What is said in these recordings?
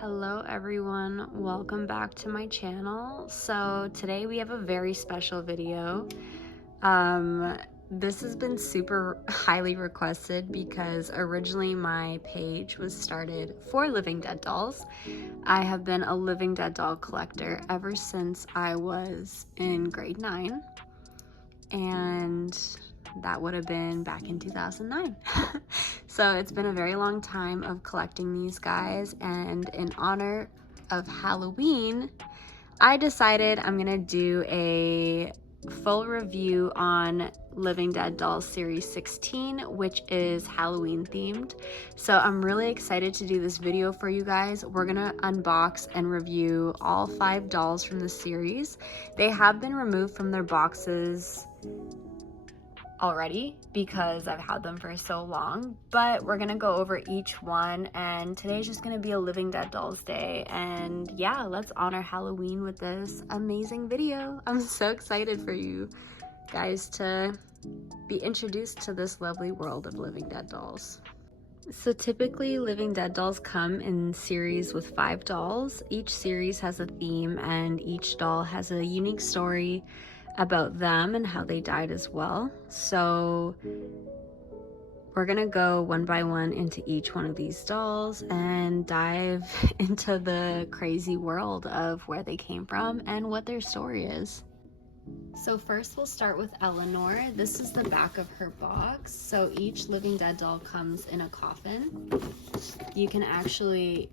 Hello everyone, welcome back to my channel. So today we have a very special video. This has been super highly requested because originally my page was started for Living Dead dolls. I have been a Living Dead doll collector ever since I was in grade 9, and that would have been back in 2009. So it's been a very long time of collecting these guys, and in honor of Halloween, I decided I'm gonna do a full review on Living Dead Dolls Series 16, which is Halloween themed. So I'm really excited to do this video for you guys. We're gonna unbox and review all 5 dolls from the series. They have been removed from their boxes already because I've had them for so long, but we're gonna go over each one, and today's just gonna be a Living Dead Dolls day. And yeah, let's honor Halloween with this amazing video. I'm so excited for you guys to be introduced to this lovely world of Living Dead dolls. So typically Living Dead dolls come in series with 5 dolls. Each series has a theme and each doll has a unique story about them and how they died as well. So we're gonna go one by one into each one of these dolls and dive into the crazy world of where they came from and what their story is. So first we'll start with Elanor. This is the back of her box. So each Living Dead doll comes in a coffin. You can actually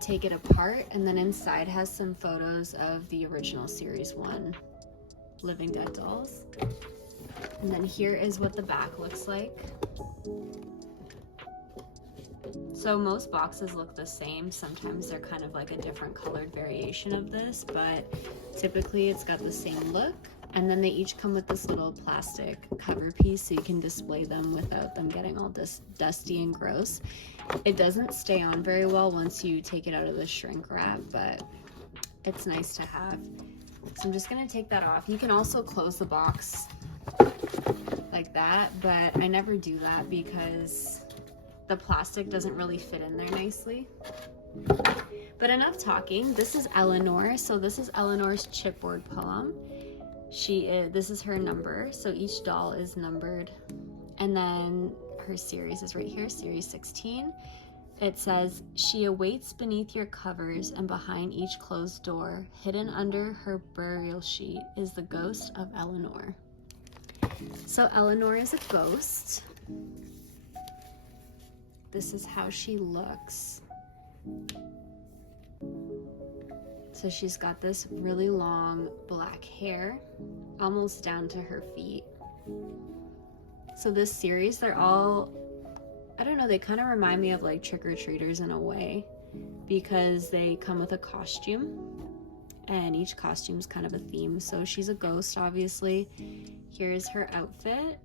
take it apart, and then inside has some photos of the original series 1 Living Dead dolls. And then here is what the back looks like. So most boxes look the same. Sometimes they're kind of like a different colored variation of this, but typically it's got the same look. And then they each come with this little plastic cover piece so you can display them without them getting all dusty and gross. It doesn't stay on very well once you take it out of the shrink wrap, but it's nice to have. So I'm just gonna take that off. You can also close the box like that, but I never do that because the plastic doesn't really fit in there nicely. But enough talking. This is Elanor. So this is Eleanor's chipboard poem. This is her number. So each doll is numbered. And then her series is right here, series 16. It says, "She awaits beneath your covers and behind each closed door. Hidden under her burial sheet is the ghost of Elanor." So Elanor is a ghost. This is how she looks. So she's got this really long black hair, almost down to her feet. So this series, they're all, I don't know, they kind of remind me of like trick-or-treaters in a way, because they come with a costume and each costume's kind of a theme. So she's a ghost, obviously. Here's her outfit.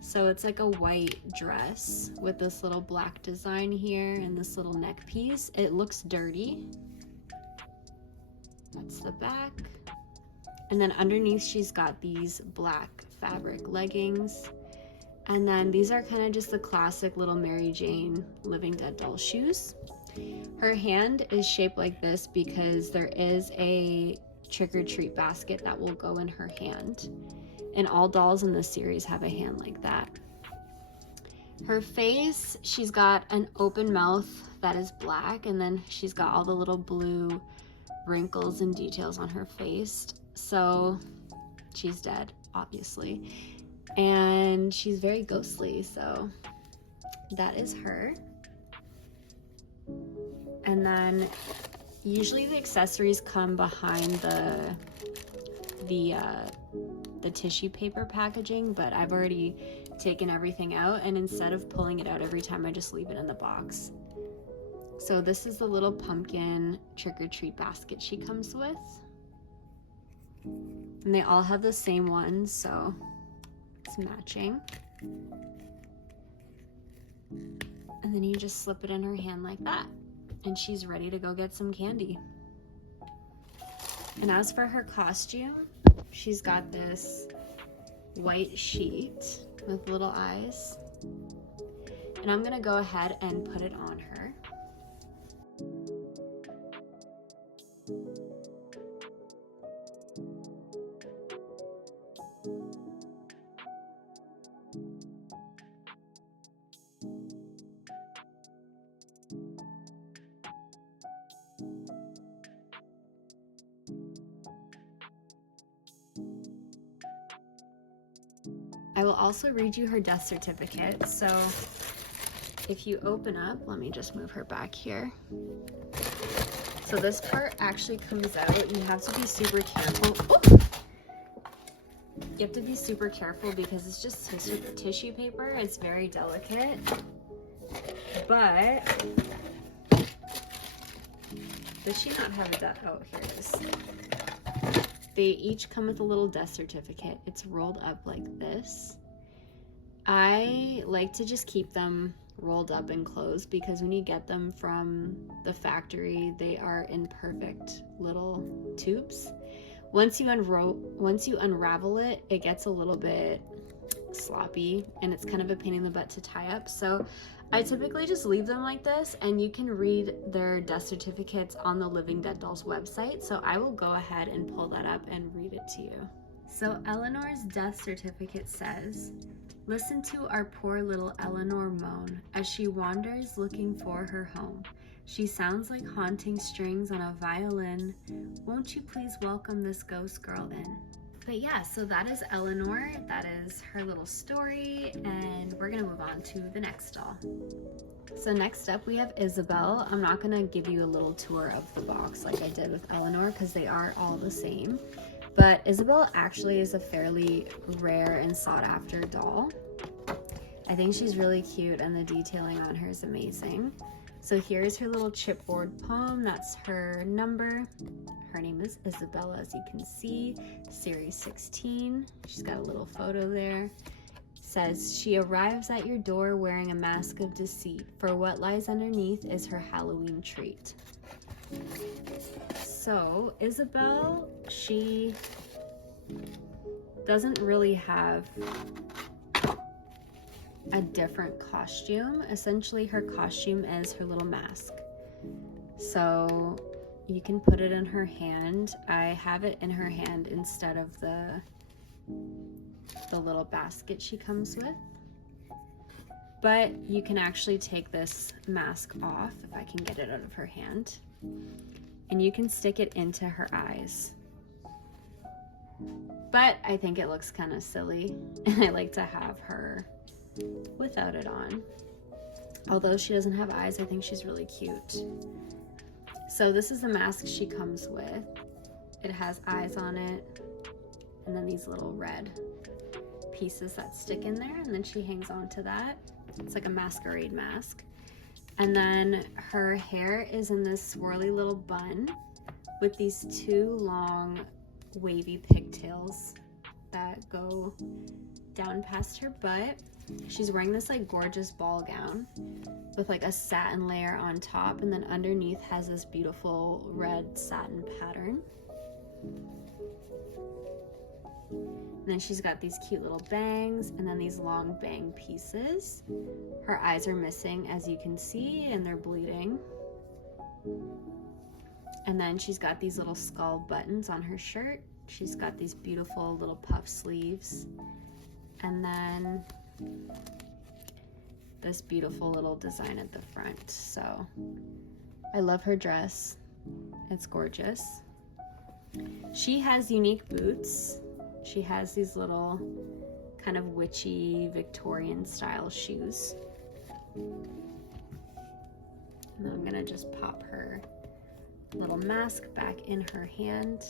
So it's like a white dress with this little black design here and this little neck piece. It looks dirty. That's the back. And then underneath she's got these black fabric leggings. And then these are kind of just the classic little Mary Jane Living Dead doll shoes. Her hand is shaped like this because there is a trick-or-treat basket that will go in her hand. And all dolls in this series have a hand like that. Her face, she's got an open mouth that is black, and then she's got all the little blue wrinkles and details on her face. So she's dead, obviously. And she's very ghostly, so that is her. And then usually the accessories come behind the tissue paper packaging, but I've already taken everything out, and instead of pulling it out every time, I just leave it in the box. So this is the little pumpkin trick-or-treat basket she comes with. And they all have the same ones, so it's matching. And then you just slip it in her hand like that, and she's ready to go get some candy. And as for her costume, she's got this white sheet with little eyes. And I'm gonna go ahead and put it on her. I will also read you her death certificate. So if you open up, let me just move her back here. So this part actually comes out. You have to be super careful. Oh! You have to be super careful because it's just tissue paper. It's very delicate. But does she not have a death? Oh, here it is. They each come with a little death certificate. It's rolled up like this. I like to just keep them rolled up and closed because when you get them from the factory, they are in perfect little tubes. Once you unravel it, it gets a little bit sloppy and it's kind of a pain in the butt to tie up. So I typically just leave them like this, and you can read their death certificates on the Living Dead Dolls website. So I will go ahead and pull that up and read it to you. So Eleanor's death certificate says, "Listen to our poor little Elanor moan as she wanders looking for her home. She sounds like haunting strings on a violin. Won't you please welcome this ghost girl in?" But yeah, so that is Elanor. That is her little story, and we're gonna move on to the next doll. So next up we have Isabelle. I'm not gonna give you a little tour of the box like I did with Elanor because they are all the same. But Isabelle actually is a fairly rare and sought after doll. I think she's really cute and the detailing on her is amazing. So here's her little chipboard poem. That's her number. Her name is Isabelle, as you can see, series 16. She's got a little photo there. Says, "She arrives at your door wearing a mask of deceit, for what lies underneath is her Halloween treat." So Isabelle, she doesn't really have a different costume. Essentially her costume is her little mask. So you can put it in her hand. I have it in her hand instead of the little basket she comes with. But you can actually take this mask off, if I can get it out of her hand, and you can stick it into her eyes. But I think it looks kind of silly, and I like to have her without it on. Although she doesn't have eyes, I think she's really cute. So this is the mask she comes with. It has eyes on it, and then these little red pieces that stick in there, and then she hangs on to that. It's like a masquerade mask. And then her hair is in this swirly little bun with these two long wavy pigtails that go down past her butt. She's wearing this like gorgeous ball gown with like a satin layer on top, and then underneath has this beautiful red satin pattern. And then she's got these cute little bangs and then these long bang pieces. Her eyes are missing, as you can see, and they're bleeding. And then she's got these little skull buttons on her shirt. She's got these beautiful little puff sleeves. And then this beautiful little design at the front. So I love her dress. It's gorgeous. She has unique boots. She has these little kind of witchy Victorian style shoes. And I'm gonna just pop her little mask back in her hand.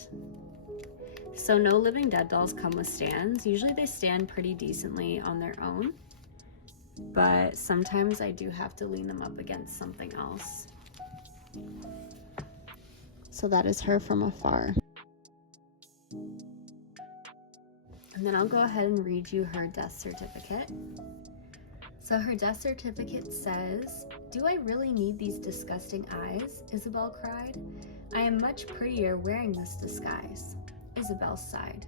So no Living Dead dolls come with stands. Usually they stand pretty decently on their own, but sometimes I do have to lean them up against something else. So that is her from afar. And then I'll go ahead and read you her death certificate. So her death certificate says, "Do I really need these disgusting eyes?" Isabelle cried. "I am much prettier wearing this disguise." Isabelle sighed.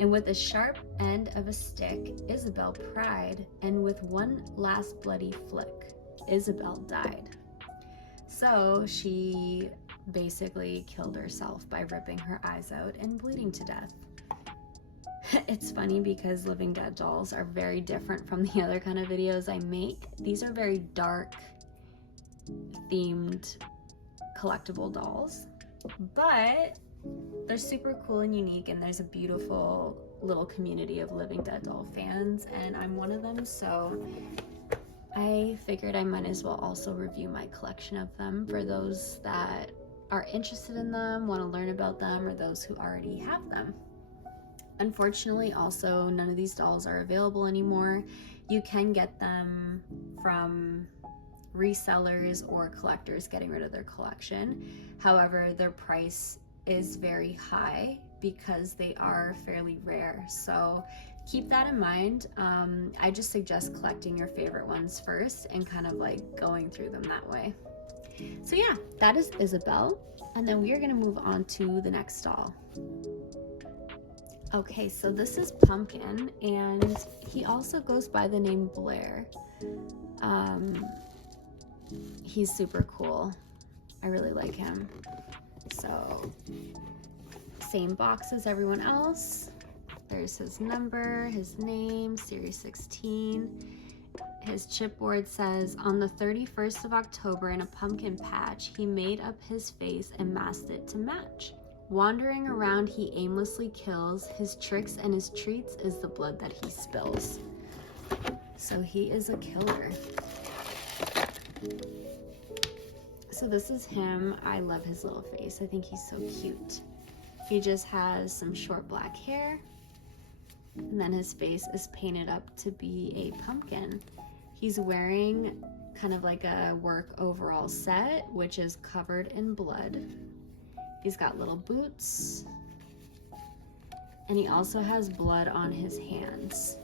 And with the sharp end of a stick, Isabelle pried, and with one last bloody flick, Isabelle died. So she basically killed herself by ripping her eyes out and bleeding to death. It's funny because Living Dead dolls are very different from the other kind of videos I make. These are very dark themed collectible dolls, but they're super cool and unique, and there's a beautiful little community of Living Dead doll fans, and I'm one of them, so I figured I might as well also review my collection of them for those that are interested in them, want to learn about them, or those who already have them. Unfortunately, also, none of these dolls are available anymore. You can get them from resellers or collectors getting rid of their collection. However, their price is very high because they are fairly rare. So keep that in mind. I just suggest collecting your favorite ones first and kind of like going through them that way. So yeah, that is Isabelle. And then we are gonna move on to the next doll. Okay, so this is Pumpkin, and he also goes by the name Blair. He's super cool. I really like him. So, same box as everyone else. There's his number, his name, Series 16. His chipboard says, on the 31st of October in a pumpkin patch, he made up his face and masked it to match. Wandering around, he aimlessly kills. His tricks and his treats is the blood that he spills. So he is a killer. So this is him. I love his little face. I think he's so cute. He just has some short black hair, and then his face is painted up to be a pumpkin. He's wearing kind of like a work overall set, which is covered in blood. He's got little boots, and he also has blood on his hands.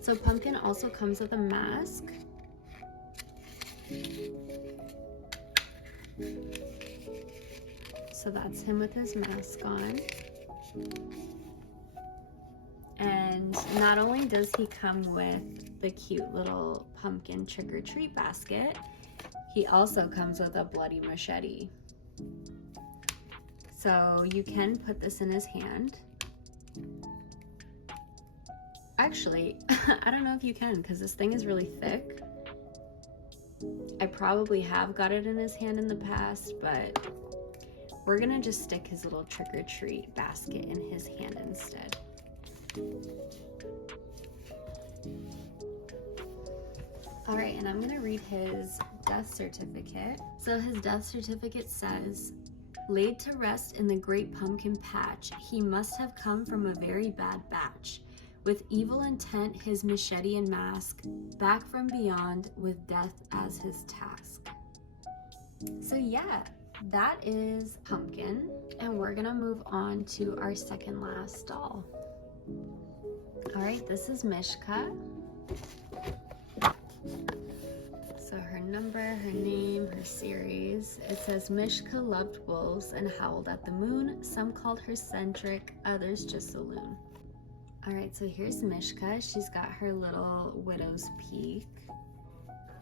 So Pumpkin also comes with a mask. So that's him with his mask on. And not only does he come with the cute little pumpkin trick-or-treat basket, he also comes with a bloody machete. So you can put this in his hand. Actually, I don't know if you can, because this thing is really thick. I probably have got it in his hand in the past, but we're gonna just stick his little trick-or-treat basket in his hand instead. All right, and I'm gonna read his death certificate. So his death certificate says, laid to rest in the great pumpkin patch, he must have come from a very bad batch. With evil intent, his machete and mask, back from beyond with death as his task. So yeah, that is Pumpkin, and we're gonna move on to our second last doll. All right, this is Mishka. So her number, her name, her series. It says Mishka loved wolves and howled at the moon. Some called her centric, others just a loon. All right, so here's Mishka. She's got her little widow's peak.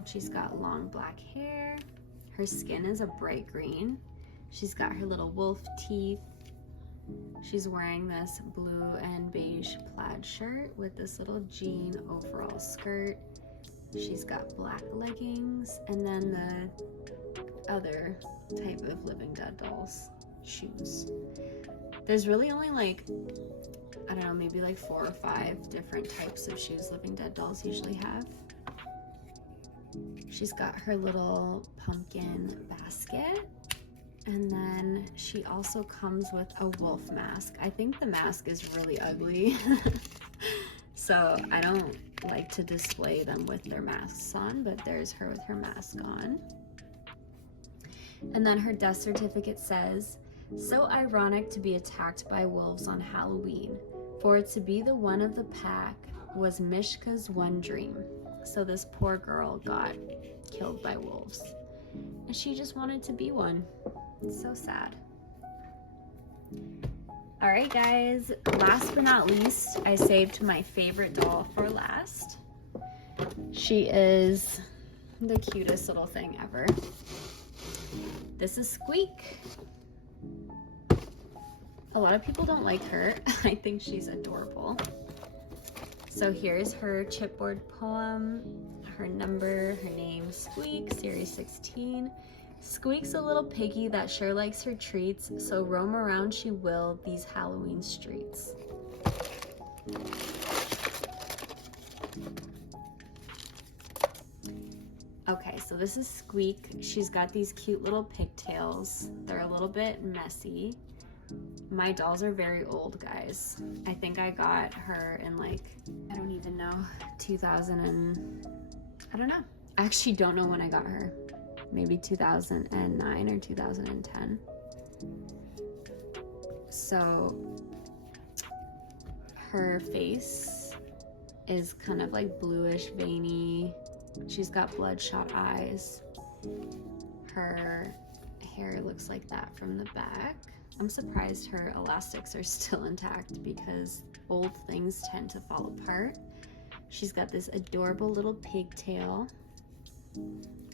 She's got long black hair. Her skin is a bright green. She's got her little wolf teeth. She's wearing this blue and beige plaid shirt with this little jean overall skirt. She's got black leggings, and then the other type of Living Dead dolls shoes. There's really only like, I don't know, maybe like 4 or 5 different types of shoes Living Dead dolls usually have. She's got her little pumpkin basket, and then she also comes with a wolf mask. I think the mask is really ugly. So I don't like to display them with their masks on, but there's her with her mask on. And then her death certificate says, so ironic to be attacked by wolves on Halloween. For it to be the one of the pack was Mishka's one dream. So this poor girl got killed by wolves, and she just wanted to be one. It's so sad. All right, guys, last but not least, I saved my favorite doll for last. She is the cutest little thing ever. This is Squeak. A lot of people don't like her. I think she's adorable. So here's her chipboard poem, her number, her name, Squeak, Series 16. Squeak's a little piggy that sure likes her treats, so roam around she will these Halloween streets. Okay, so this is Squeak. She's got these cute little pigtails. They're a little bit messy. My dolls are very old, guys. I think I got her in like, I don't even know, 2000 and, I don't know. I actually don't know when I got her. Maybe 2009 or 2010. So her face is kind of like bluish, veiny. She's got bloodshot eyes. Her hair looks like that from the back. I'm surprised her elastics are still intact because old things tend to fall apart. She's got this adorable little pigtail.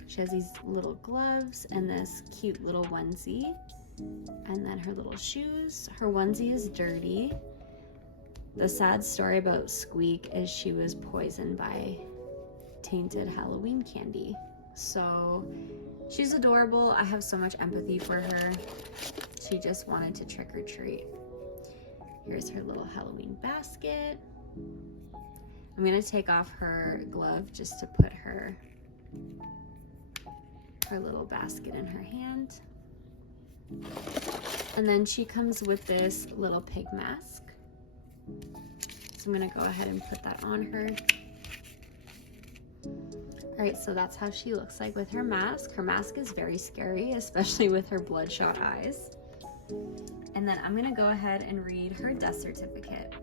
She has these little gloves and this cute little onesie. And then her little shoes. Her onesie is dirty. The sad story about Squeak is she was poisoned by tainted Halloween candy. So she's adorable. I have so much empathy for her. She just wanted to trick or treat. Here's her little Halloween basket. I'm gonna take off her glove just to put her little basket in her hand. And then she comes with this little pig mask. So I'm gonna go ahead and put that on her. All right, so that's how she looks like with her mask. Her mask is very scary, especially with her bloodshot eyes. And then I'm gonna go ahead and read her death certificate.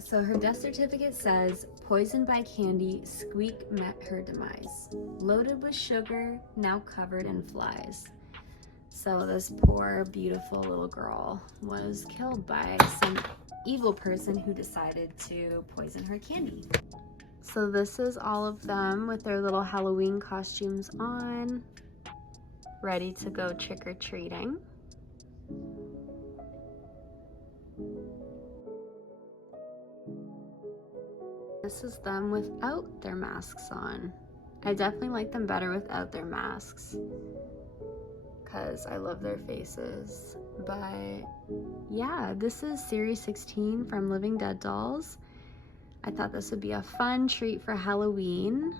So her death certificate says, poisoned by candy, Squeak met her demise. Loaded with sugar, now covered in flies. So this poor, beautiful little girl was killed by some evil person who decided to poison her candy. So this is all of them with their little Halloween costumes on, ready to go trick-or-treating. This is them without their masks on. I definitely like them better without their masks because I love their faces. But yeah, this is Series 16 from Living Dead Dolls. I thought this would be a fun treat for Halloween.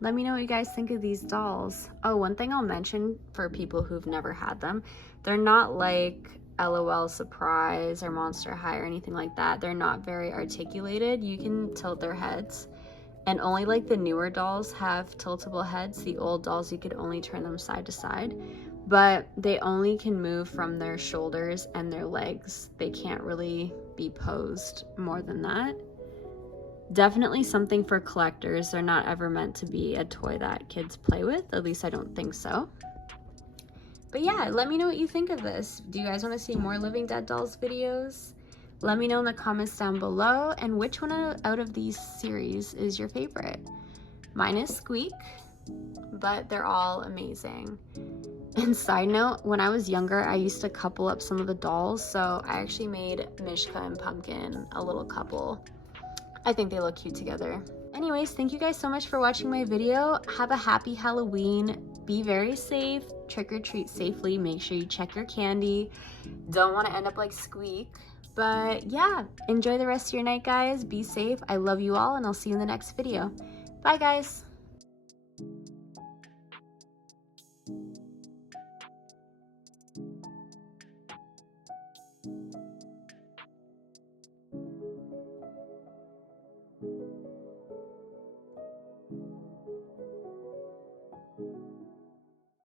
Let me know what you guys think of these dolls. Oh, one thing I'll mention for people who've never had them, they're not like LOL Surprise or Monster High or anything like that. They're not very articulated. You can tilt their heads. And only like the newer dolls have tiltable heads. The old dolls, you could only turn them side to side. But they only can move from their shoulders and their legs. They can't really be posed more than that. Definitely something for collectors. They're not ever meant to be a toy that kids play with. At least I don't think so. But yeah, let me know what you think of this. Do you guys want to see more Living Dead Dolls videos? Let me know in the comments down below. And which one out of these series is your favorite? Mine is Squeak, but they're all amazing. And side note, when I was younger, I used to couple up some of the dolls. So I actually made Mishka and Pumpkin a little couple. I think they look cute together. Anyways, thank you guys so much for watching my video. Have a happy Halloween. Be very safe. Trick or treat safely. Make sure you check your candy. Don't want to end up like Squeak. But yeah, enjoy the rest of your night, guys. Be safe. I love you all, and I'll see you in the next video. Bye, guys.